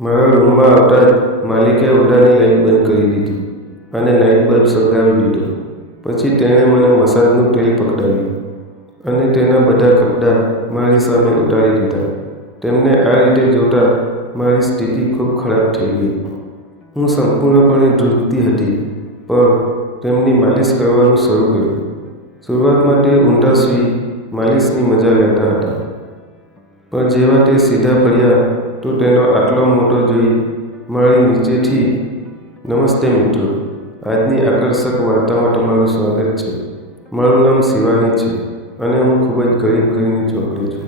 મારા રૂમમાં આવતા જ માલિકે ઓરડાની લાઇટ બંધ કરી દીધી અને નાઇટ બલ્બ સળગાવી દીધો. પછી તેણે મને મસાજનું તેલ પકડાવ્યું અને તેના બધા કપડાં મારી સામે ઉતારી દીધા. તેમને આ રીતે જોતાં મારી સ્થિતિ ખૂબ ખરાબ થઈ ગઈ. હું સંપૂર્ણપણે ધ્રુજતી હતી, પણ તેમની માલિશ કરવાનું શરૂ કર્યું. શરૂઆતમાં તે ઊંધા સૂઈ માલિશની મજા લેતા હતા, પણ જેવા તે સીધા પડ્યા તો તેનો આટલો મોટો જોઈ મારી નીચેથી નમસ્તે મિત્રો, આજની આકર્ષક વાર્તામાં તમારું સ્વાગત છે. મારું નામ શિવાની છે અને હું ખૂબ જ ગરીબ ઘરની છોકરી છું.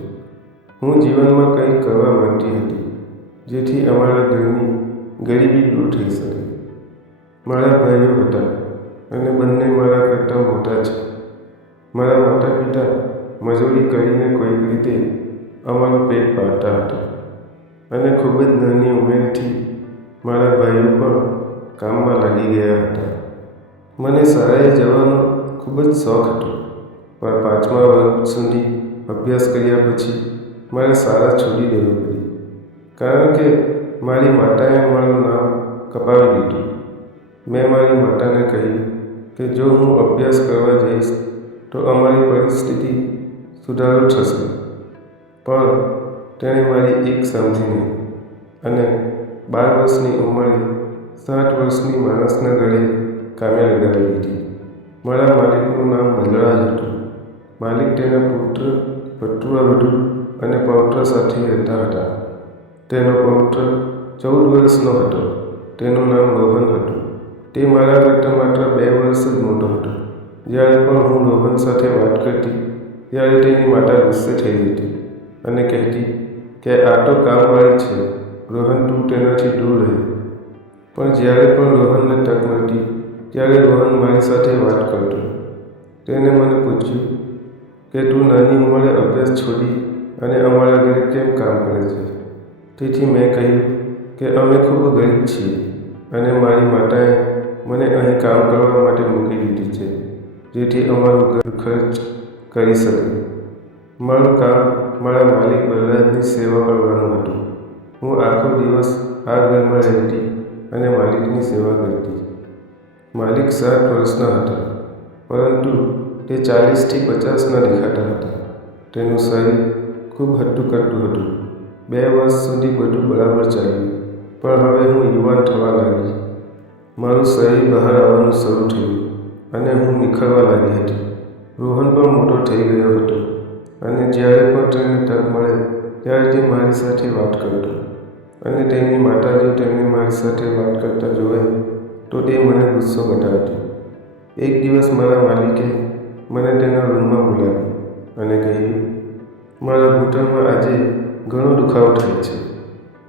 હું જીવનમાં કંઈક કરવા માંગતી હતી જેથી અમારા ઘરની ગરીબી દૂર થઈ શકે. મારા ભાઈઓ હતા અને બંને મારા કરતાં મોટા છે. મારા માતા પિતા મજૂરી કરીને કોઈક રીતે અમારું પેટ પાળતા હતા અને ખૂબ જ નાની ઉંમરથી મારા ભાઈઓ પણ કામમાં લાગી ગયા હતા. મને શાળાએ જવાનો ખૂબ જ શોખ હતો, પણ 5મા વર્ગ સુધી અભ્યાસ કર્યા પછી મારે શાળા છોડી દેવી પડી, કારણ કે મારી માતાએ મારું નામ કપાવી દીધું. મેં મારી માતાને કહ્યું કે જો હું અભ્યાસ કરવા જઈશ તો અમારી પરિસ્થિતિ સુધારો થશે, પણ તેણે મારી એક સાંભળી નહીં અને 12 વર્ષની ઉંમરે 60 વર્ષની માણસના ગળે કામે લગાવી દીધી. મારા માલિકનું નામ બલરાજ હતું. માલિક તેના પુત્ર, પુત્રવધુ અને પૌત્ર સાથે રહેતા હતા. તેનો પૌત્ર 14 વર્ષનો હતો. તેનું નામ રોહન હતું. તે મારા કરતાં માત્ર 2 વર્ષ જ મોટો હતો. જ્યારે પણ હું રોહન સાથે વાત કરતી ત્યારે તેની માતા ગુસ્સે થઈ જતી અને કહેતી કે આ તો કામવાળી છે, રોહન તું તેનાથી દૂર રહે. પણ જ્યારે પણ રોહનને તક મળતી ત્યારે રોહન મારી સાથે વાત કરતો. તેણે મને પૂછ્યું કે તું નાની ઉંમરે અભ્યાસ છોડી અને અમારા ઘરે કેમ કામ કરે છે? તેથી મેં કહ્યું કે અમે ખૂબ ગરીબ છીએ અને મારી માતાએ મને અહીં કામ કરવા માટે મૂકી દીધી છે, જેથી અમારું ઘર ખર્ચ કરી શકે. મારું કામ મારા માલિક બલરાજની સેવા કરવાનું હતું. હું આખો દિવસ આ ઘરમાં રહેતી અને માલિકની સેવા કરતી. માલિક 60 વર્ષના હતા, પરંતુ તે 40થી 50ના દેખાતા હતા. તેનું શરીર ખૂબ હટ્ટુકટ્ટુ હતું. 2 વર્ષ સુધી બધું બરાબર ચાલ્યું, પણ હવે હું યુવાન થવા લાગી. મારું શરીર બહાર આવવાનું શરૂ થયું અને હું નિખરવા લાગી હતી. રોહન પણ મોટો થઈ ગયો હતો અને જ્યારે પણ તેને તક મળે ત્યારે તે મારી સાથે વાત કરતો અને તેની માતા જો તેમને મારી સાથે વાત કરતા જોવે તો તે મને ગુસ્સો બતાવતી. એક દિવસ મારા માલિકે મને તેના રૂમમાં બોલાવી અને કહ્યું, મારા ઘૂંટણમાં આજે ઘણો દુખાવો થાય છે.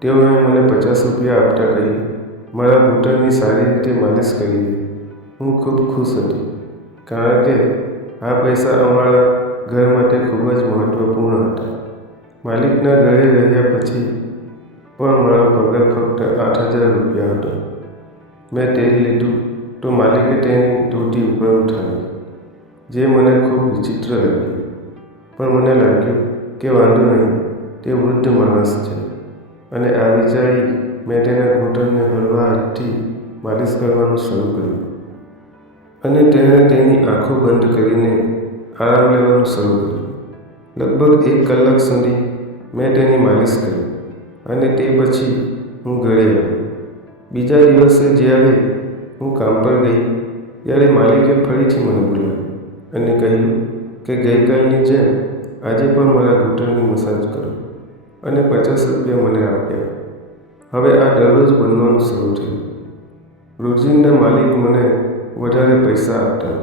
તેઓએ મને 50 રૂપિયા આપતા કહ્યું, મારા ઘૂંટણની સારી રીતે માલિશ કરી દે. હું ખૂબ ખુશ હતી, કારણ કે આ પૈસા અમારા ઘર માટે ખૂબ જ મહત્વપૂર્ણ હતા. માલિકના ઘરે રહ્યા પછી પણ મારો પગાર ફક્ત 8,000 રૂપિયા હતો. મેં તેલ લીધું તો માલિકે તેની ધોતી ઉપર ઉઠાવી, જે મને ખૂબ વિચિત્ર લાગ્યું. પણ મને લાગ્યું કે વાંધો નહીં, તે વૃદ્ધ માણસ છે અને આ વિચારી મેં તેના ઘૂંટણને હળવા હાથથી માલિશ કરવાનું શરૂ કર્યું અને તેણે તેની આંખો બંધ કરીને આરામ લેવાનું શરૂ કર્યું. લગભગ 1 કલાક સુધી મેં તેની માલિશ કરી અને તે પછી હું ઘરે આવ્યો. બીજા દિવસે જ્યારે હું કામ પર ગઈ ત્યારે માલિકે ફરીથી મને બોલાવ્યો અને કહ્યું કે ગઈકાલની જેમ આજે પણ મારા ઘૂંટણની મસાજ કરો અને 50 રૂપિયા મને આપ્યા. હવે આ દરરોજ બનવાનું શરૂ થયું. રોજિંદા માલિક મને વધારે પૈસા આપતા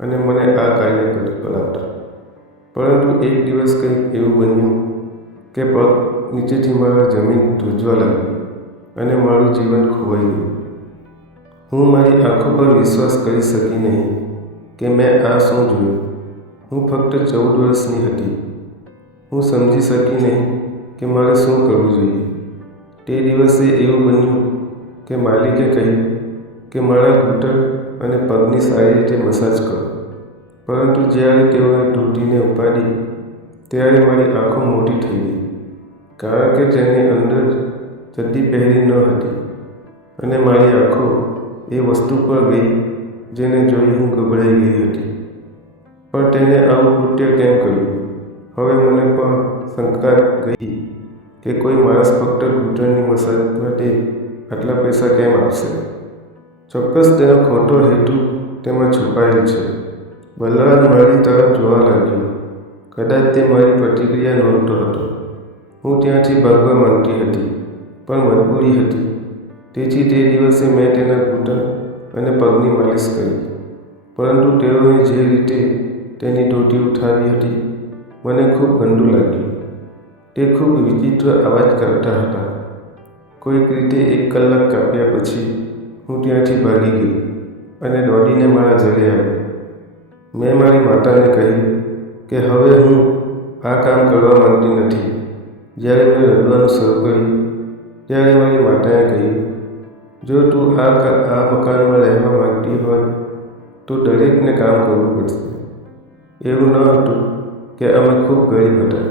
અને મને આ કાર્ય કરાવતા. પરંતુ એક દિવસ કંઈક એવું બન્યું કે પગ નીચેથી મારા જમીન ધ્રુજવા લાગી અને મારું જીવન ખોવાઈ ગયું. હું મારી આંખો પર વિશ્વાસ કરી શકી નહીં કે મેં આ શું જોયું. હું ફક્ત 14 વર્ષની હતી. હું સમજી શકી નહીં કે મારે શું કરવું જોઈએ. તે દિવસે એવું બન્યું કે માલિકે કહ્યું કે મારા ઘૂંટણ અને પગની સારી રીતે મસાજ કરો. પરંતુ જ્યારે તેઓએ ધોતીને ઉપાડી ત્યારે મારી આંખો મોટી થઈ ગઈ, કારણ કે તેની અંદર ચડ્ડી પહેરી ન હતી અને મારી આંખો એ વસ્તુ પર ગઈ જેને જોઈ હું ગભરાઈ ગઈ હતી. પણ તેને આવું કૃત્ય કેમ કર્યું? હવે મને પણ શંકા ગઈ કે કોઈ માણસ ફક્ત ઘૂંટણની મસાજ માટે આટલા પૈસા કેમ આપશે? ચોક્કસ તેનો ખોટો હેતુ તેમાં છુપાયેલ છે. બલરાજ મારી તરફ જોવા લાગ્યો. કદાચ તે મારી પ્રતિક્રિયા નોંધતો હતો. હું ત્યાંથી ભાગવા માંગતી હતી, પણ મજબૂરી હતી. તેથી તે દિવસે મેં તેના ઘૂંટણ અને પગની માલિશ કરી. પરંતુ તેઓએ જે રીતે તેની ધોતી ઉઠાવી હતી, મને ખૂબ ગંદુ લાગ્યું. તે ખૂબ વિચિત્ર અવાજ કરતા હતા. કોઈક રીતે 1 કલાક કાપ્યા પછી હું ત્યાંથી ભાગી ગઈ અને દોડીને મારા ઘરે આવી. મેં મારી માતાને કહ્યું કે હવે હું આ કામ કરવા માંગતી નથી. જ્યારે મેં રડવાનું શરૂ કર્યું ત્યારે મારી માતાએ કહ્યું, જો તું આ મકાનમાં રહેવા માંગતી હોય તો દરેકને કામ કરવું પડશે. એવું ન હતું કે અમે ખૂબ ગરીબ હતા,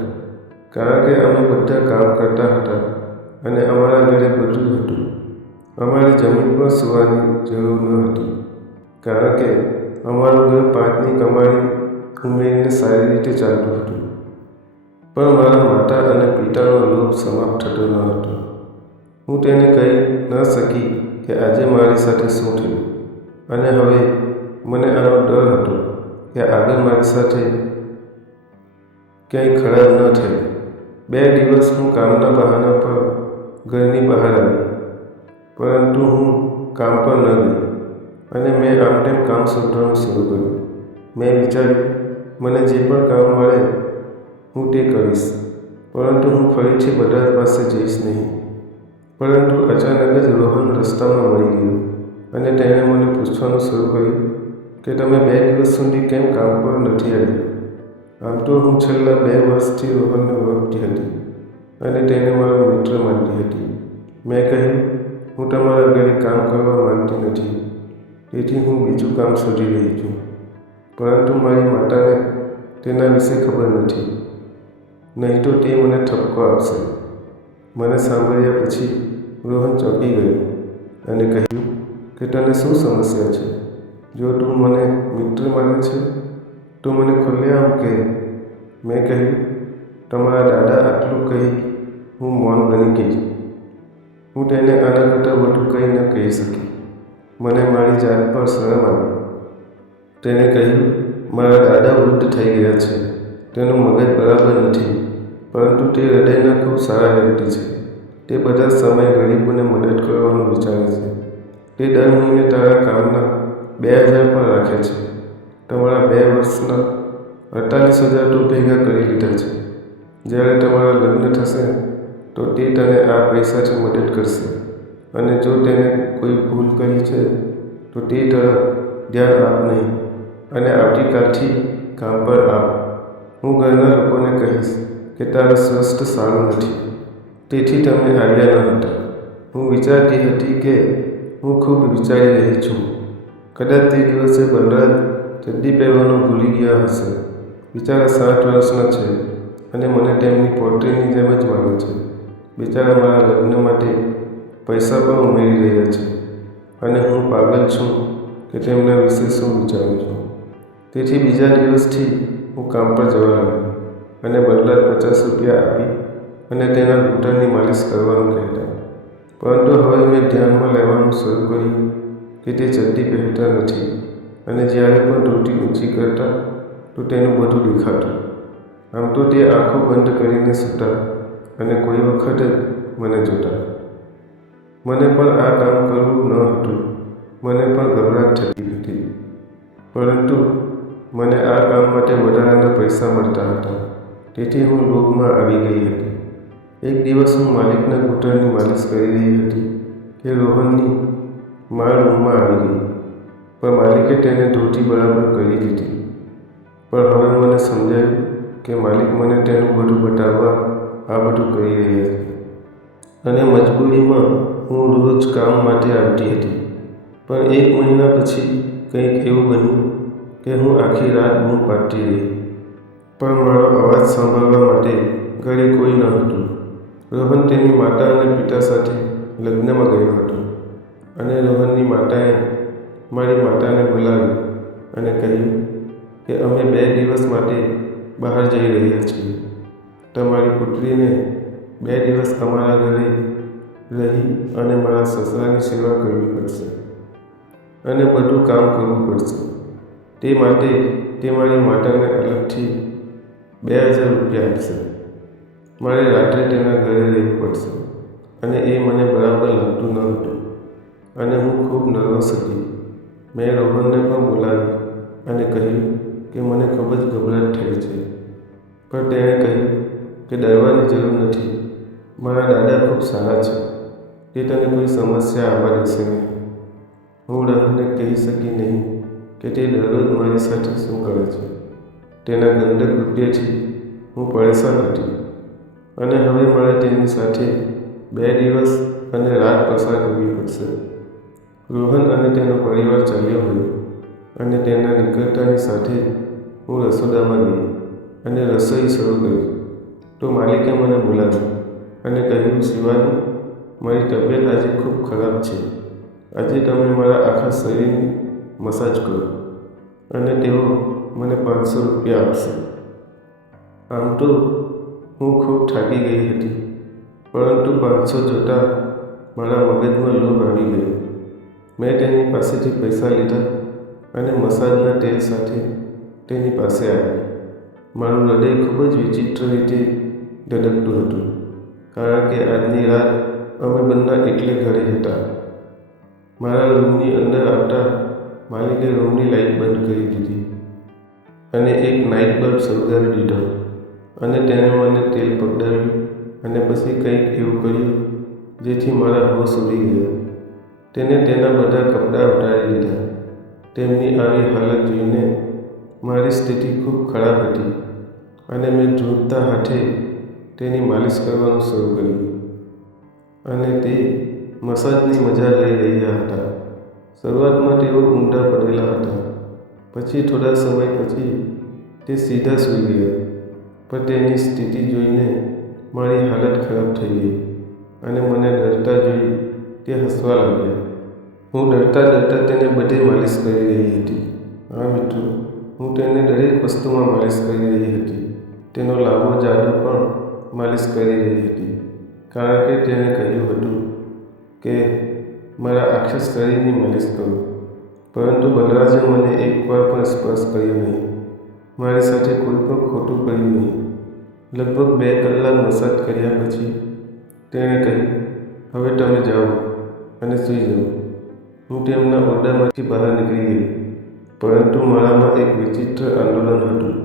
કારણ કે અમે બધા કામ કરતા હતા અને અમારા ઘરે બધું જ હતું. અમારી જમીન પર સૂવાની જરૂર ન હતી, કારણ કે અમારું ઘર 5ની કમાણી ઉમેરીને સારી રીતે ચાલતું હતું. પણ મારા માતા અને પિતાનો લોભ સમાપ્ત થતો ન હતો. હું તેને કહી ન શકી કે આજે મારી સાથે શું થયું, અને હવે મને આનો ડર હતો કે આગળ મારી સાથે ક્યાંય ખરાબ ન થાય. 2 દિવસ હું કામના બહાના પર ઘરની બહાર આવી, પરંતુ હું કામ પર ન ગઈ અને મેં આમ તેમ કામ શોધવાનું શરૂ કર્યું. મેં વિચાર્યું, મને જે પણ કામ મળે હું તે કરીશ, પરંતુ હું ફરીથી બધા પાસે જઈશ નહીં. પરંતુ અચાનક જ રોહન રસ્તામાં મળી ગયો અને તેણે મને પૂછવાનું શરૂ કર્યું કે તમે 2 દિવસ સુધી કેમ કામ પર નથી આવ્યા? આમ તો હું છેલ્લા 2 વર્ષથી રોહનને ઓળખતી હતી અને તેને મારો મિત્ર માનતી હતી. મેં કહ્યું, હું તમારા ઘરે કામ કરવા માંગતી નથી, તેથી હું બીજું કામ શોધી રહી છું. પરંતુ મારી માતાને તેના વિશે ખબર નથી, નહીં તો તે મને ઠપકો આપશે. મને સાંભળ્યા પછી રોહન ચોંકી ગયો અને કહ્યું કે તને શું સમસ્યા છે? જો તું મને મિત્ર માને છે તો મને ખુલ્લેઆમ કહે. મેં કહ્યું, તમારા દાદા. આટલું કહી હું મૌન બની ગઈ. હું તેને આના કરતાં વધુ કંઈ ન કહી શકી. મને મારી જાત પર શરમ આવી. તેણે કહ્યું, મારા દાદા વૃદ્ધ થઈ ગયા છે. તેનું મગજ બરાબર નથી, પરંતુ તે હૃદયના ખૂબ સારા વ્યક્તિ છે. તે બધા સમય ગરીબોને મદદ કરવાનું વિચારે છે. તે દર મહિને તારા કામના 2000 પણ રાખે છે. તમારા 2 વર્ષના 48,000 તો ભેગા કરી લીધા છે. જ્યારે તમારા લગ્ન થશે તો તે તને આ પૈસાથી મદદ કરશે, અને જો તેને કોઈ ભૂલ કરી છે તો તે તરફ ધ્યાન આપ નહીં અને આવતીકાલથી કામ પર આવ. હું ઘરના લોકોને કહીશ કે તારું સ્વાસ્થ્ય સારું નથી, તેથી તમે આવ્યા ન હતા. હું વિચારતી હતી કે હું ખૂબ વિચારી રહી છું. કદાચ તે દિવસે બલરાજ ચડ્ડી પહેરવાનું ભૂલી ગયા હશે. બિચારા 60 વર્ષના છે અને મને તેમની પૌત્રીની જેમ જ માને છે. બિચારા મારા લગ્ન માટે પૈસા પણ ઉમેરી રહ્યા છે અને હું પાગલ છું કે તેમના વિશે શું વિચારું છું. તેથી બીજા દિવસથી હું કામ પર જવા લાગ્યો અને બલરાજ 50 રૂપિયા આપી અને તેના ઘૂંટણની માલિશ કરવાનું કહેતા. પરંતુ હવે મેં ધ્યાનમાં લેવાનું શરૂ કર્યું કે તે ચડ્ડી પહેરતા નથી અને જ્યારે પણ ધોતી ઊંચી કરતા તો તેનું બધું દેખાતું. આમ તો તે આંખો બંધ કરીને સૂતા અને કોઈ વખત જ મને જોતા. મને પણ આ કામ કરવું ન હતું. મને પણ ગભરાટ થતી હતી, પરંતુ મને આ કામ માટે વધારાના પૈસા મળતા હતા, તેથી હું લોભમાં આવી ગઈ હતી. એક દિવસ હું માલિકના ઘૂંટણની માલિશ કરી રહી હતી કે રોહનની મા રૂમમાં આવી ગઈ, પણ માલિકે તેને ધોતી બરાબર કરી દીધી. પણ હવે મને સમજાયું કે માલિક મને તેનું બધું બતાવવા આ બધું કરી રહ્યા છે, અને મજબૂરીમાં હું રોજ કામ માટે આવતી હતી. પણ 1 મહિના પછી કંઈક એવું બન્યું કે હું આખી રાત બૂમ પાડતી રહી, પણ મારો અવાજ સાંભળવા માટે ઘરે કોઈ ન હતું. રોહન તેની માતા અને પિતા સાથે લગ્નમાં ગયો હતો અને રોહનની માતાએ મારી માતાને બોલાવી અને કહ્યું કે અમે 2 દિવસ માટે બહાર જઈ રહ્યા છીએ. તમારી પુત્રીને 2 દિવસ અમારા ઘરે રહી અને મારા સસરાની સેવા કરવી પડશે અને બધું કામ કરવું પડશે. તે માટે તે મારી માતાને અલગથી 2000 રૂપિયા આપશે. મારે રાત્રે તેના ઘરે રહેવું પડશે અને એ મને બરાબર લાગતું ન હતું અને હું ખૂબ નર્વસ હતી. મેં રોહનને પણ બોલાવી અને કહ્યું કે મને ખૂબ જ ગભરાટ થાય છે. પણ તેણે કહ્યું કે ડરવાની જરૂર નથી. મારા દાદા ખૂબ સારા છે. તે તને કોઈ સમસ્યા આવવા દેશે નહીં. હું રોહનને કહી શકી નહીં કે તે દરરોજ મારી સાથે શું કરે છે. તેના ગંદક વૃત્તિથી હું પરેશાન હતી અને હવે મારે તેની સાથે 2 દિવસ અને રાત પસાર કરવી પડશે. રોહન અને તેનો પરિવાર ચાલ્યો ગયો અને તેના નીકળતાની સાથે હું રસોડામાં ગઈ અને રસોઈ શરૂ કરી. તો માલિકે મને બોલાવી અને કહ્યું, શિવાની, મારી તબિયત આજે ખૂબ ખરાબ છે. આજે તમે મારા આખા શરીરની મસાજ કરો અને તેઓ મને 500 રૂપિયા આપશે. આમ તો હું ખૂબ થાકી ગઈ હતી, પરંતુ 500 જોતાં મારા મગજમાં લોભ આવી ગયો. મેં તેની પાસેથી પૈસા લીધા અને મસાજના તેલ સાથે તેની પાસે આવ્યા. મારું હૃદય ખૂબ જ વિચિત્ર રીતે ધડકતું હતું, કારણ કે આજની રાત અમે બંને એટલે ઘરે હતા. મારા રૂમની અંદર આવતા માલિકે રૂમની લાઇટ બંધ કરી દીધી અને એક નાઇટ બલ્બ સળગાવી દીધો અને તેણે મને તેલ પકડાવ્યું અને પછી કંઈક એવું કર્યું જેથી મારા હોશ ઉડી ગયા. તેને તેના બધા કપડાં ઉતારી લીધા. તેમની આવી હાલત જોઈને મારી સ્થિતિ ખૂબ ખરાબ હતી અને મેં ધ્રુજતા હાથે તેની માલિશ કરવાનું શરૂ કર્યું અને તે મસાજની મજા લઈ રહ્યા હતા. શરૂઆતમાં તેઓ ઊંડા પડેલા હતા. પછી થોડા સમય પછી તે સીધા સૂઈ ગયા. પણ તેની સ્થિતિ જોઈને મારી હાલત ખરાબ થઈ ગઈ અને મને ડરતા જોઈ તે હસવા લાગ્યા. હું ડરતા તેને બધે માલિશ કરી રહી હતી. હા મિત્રો, હું તેને દરેક વસ્તુમાં માલિશ કરી રહી હતી. તેનો લાંબો જાડો પણ માલિશ કરી રહી હતી, કારણ કે તેણે કહ્યું હતું કે મારા આખા શરીરની માલિશ કરો. પરંતુ બલરાજે મને એકવાર પણ સ્પર્શ કર્યો નહીં. મારી સાથે કોઈ પણ ખોટું કર્યું નહીં. લગભગ 2 કલાક મસાજ કર્યા પછી તેણે કહ્યું, હવે તમે જાઓ અને સૂઈ જાઓ. હું તેમના ઓરડામાંથી બહાર નીકળી ગઈ, પરંતુ મારામાં એક વિચિત્ર આંદોલન હતું.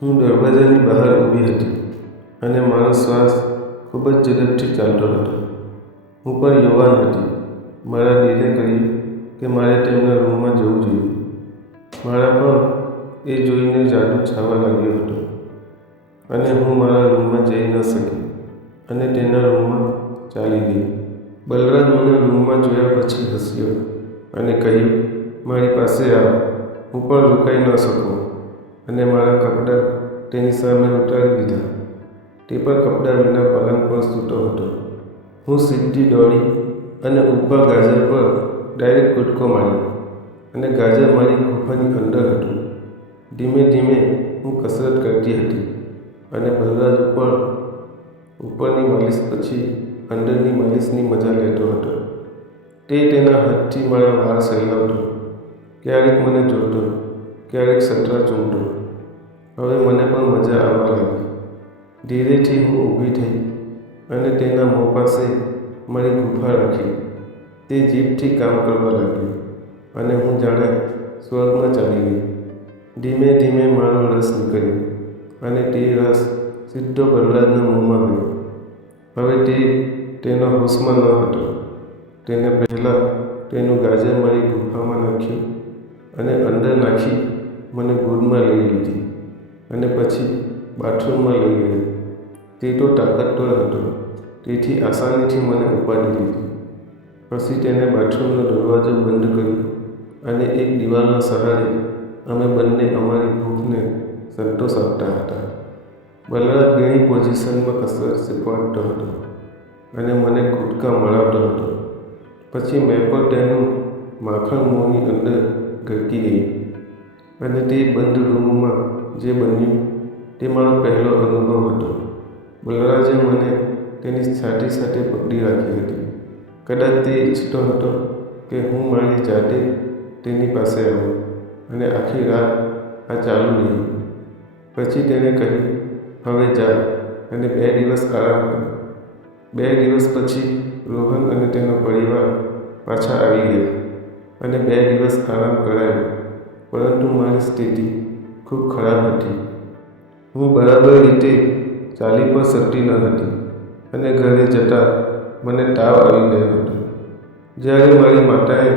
હું દરવાજાની બહાર ઊભી હતી અને મારો શ્વાસ ખૂબ જ ઝડપથી ચાલતો હતો. હું પણ યુવાન હતી. મારા દિલે કહ્યું કે મારે તેમના રૂમમાં જવું જોઈએ. મારા પણ એ જોઈને જાદુ છાવા લાગ્યો હતો અને હું મારા રૂમમાં જઈ ન શકી અને તેના રૂમમાં ચાલી ગઈ. બલરાજ મને રૂમમાં જોયા પછી હસ્યો અને કહ્યું, મારી પાસે આવ. હું પણ રોકાઈ ન શકું અને મારા કપડાં તેની સામે ઉતારી દીધા. તે પણ કપડાં વિના પલંગ પર સૂતો હતો. હું સીધી દોડી અને ઊભા ગાજર પર ડાયરેક્ટ કૂદકો માર્યો અને ગાજર મારી ગુફાની અંદર હતું. ધીમે ધીમે હું કસરત કરતી હતી અને બલરાજ ઉપરની માલિશ પછી અંદરની માલિશની મજા લેતો હતો. તે તેના હાથથી મારા વાળ સહેલાવતો, ક્યારેક મને જોતો, ક્યારેક સટરા ચૂમતો. હવે મને પણ મજા આવવા લાગી. ધીરેથી હું ઊભી થઈ અને તેના મોં પાસે મારી ગુફા રાખી. તે જીભથી કામ કરવા લાગ્યો અને હું જાણે સ્વર્ગમાં ચાલી ગઈ. ધીમે ધીમે મારો રસ નીકળ્યો અને તે રસ સીધો બલરાજના મોંમાં ગયો. હવે તે તેના હોશમાં ન હતો. તેને પહેલાં તેનું ગાજર મારી ગુફામાં નાખ્યું અને અંદર નાખી મને ગોદમાં લઈ લીધી અને પછી બાથરૂમમાં લઈ ગયો. તે તો તાકાતવર હતો, તેથી આસાનીથી મને ઉપાડી લીધી. પછી તેણે બાથરૂમનો દરવાજો બંધ કર્યો અને એક દિવાલના સહારે અમે બંને અમારી ભૂખને સંતોષ આપતા હતા. બલરાજ ઘણી પોઝિશનમાં કસરત શીખવાડતો હતો અને મને કૂદકા મળાવતો હતો. પછી મેં પણ તેનું માખણ મોંની અંદર ગરકી ગઈ અને તે બંધ રૂમમાં જે બન્યું તે મારો પહેલો અનુભવ હતો. બલરાજે મને તેની છાતી સાથે પકડી રાખી હતી. કદાચ તે ઈચ્છતો હતો કે હું મારી જાતે તેની પાસે આવું અને આખી રાત આ ચાલુ રહ્યું. પછી તેણે કહ્યું, હવે જા અને 2 દિવસ આરામ કર. 2 દિવસ પછી રોહન અને તેનો પરિવાર પાછા આવી ગયા અને 2 દિવસ આરામ કરાયો. પરંતુ મારી સ્થિતિ ખૂબ ખરાબ હતી. હું બરાબર રીતે ચાલી પણ શકતી ન હતી અને ઘરે જતાં મને તાવ આવી ગયો હતો. જ્યારે મારી માતાએ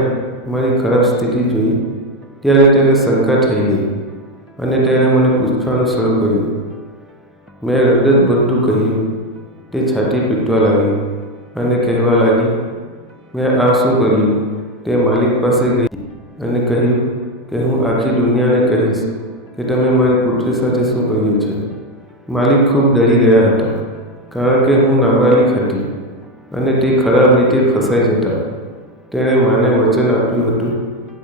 મારી ખરાબ સ્થિતિ જોઈ ત્યારે તેને શંકા થઈ ગઈ અને તેણે મને પૂછવાનું શરૂ કર્યું. મેં રડત બધું કહ્યું. તે છાતી પીટવા લાગી અને કહેવા લાગી, મેં આ શું કર્યું? તે માલિક પાસે ગઈ અને કહ્યું કે હું આખી દુનિયાને કહીશ કે તમે મારી પુત્રી સાથે શું કર્યું છે. માલિક ખૂબ ડરી ગયા હતા કારણ કે હું નાબાલિગ હતી અને તે ખરાબ રીતે ફસાઈ જતા. તેણે માને વચન આપ્યું હતું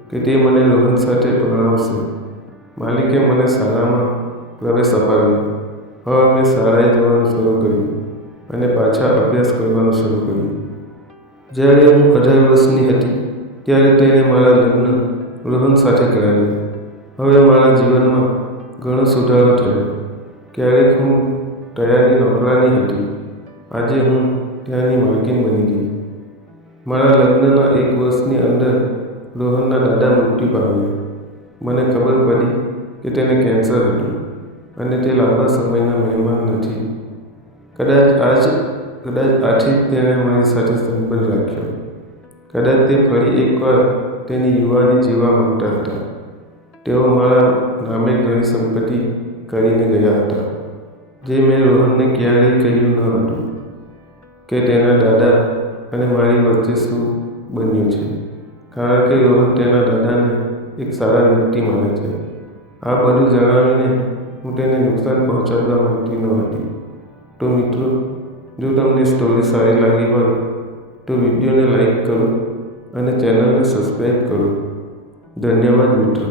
કે તે મને રોહન સાથે પરણાવશે. માલિકે મને શાળામાં પ્રવેશ અપાવ્યો. હવે મેં શાળાએ જવાનું શરૂ કર્યું અને પાછા અભ્યાસ કરવાનું શરૂ કર્યું. જ્યારે હું 18 વર્ષની હતી ત્યારે તેણે મારા લગ્ન રોહન સાથે કરાવ્યા. હવે મારા જીવનમાં ઘણો સુધારો થયો. ક્યારેક હું તૈયારની નોકરાની હતી. આજે હું ત્યાંની માલકીન બની ગઈ. મારા લગ્નના 1 વર્ષની અંદર રોહનના દાદા મૃત્યુ પામ્યા. મને ખબર પડી કે તેને કેન્સર હતું અને તે લાંબા સમયના મહેમાન નથી. કદાચ આથી જ તેણે મારી સાથે સંબંધ રાખ્યો. કદાચ તે ફરી એકવાર તેની યુવાની જીવવા માંગતા હતા. તેઓ મારા નામે ઘણી સંપત્તિ કરીને ગયા હતા, જે મેં રોહનને ક્યારેય કહ્યું ન હતું કે તેના દાદા અને મારી વચ્ચે શું બન્યું છે, કારણ કે રોહન તેના દાદાને એક સારા વ્યક્તિ માને છે. આ બધું જણાવીને હું તેને નુકસાન પહોંચાડવા માંગતી ન હતી. તો મિત્રો, જો તમને સ્ટોરી સારી લાગી હોય તો વિડીયોને લાઈક કરો અને ચેનલને સબસ્ક્રાઈબ કરો. ધન્યવાદ મિત્રો.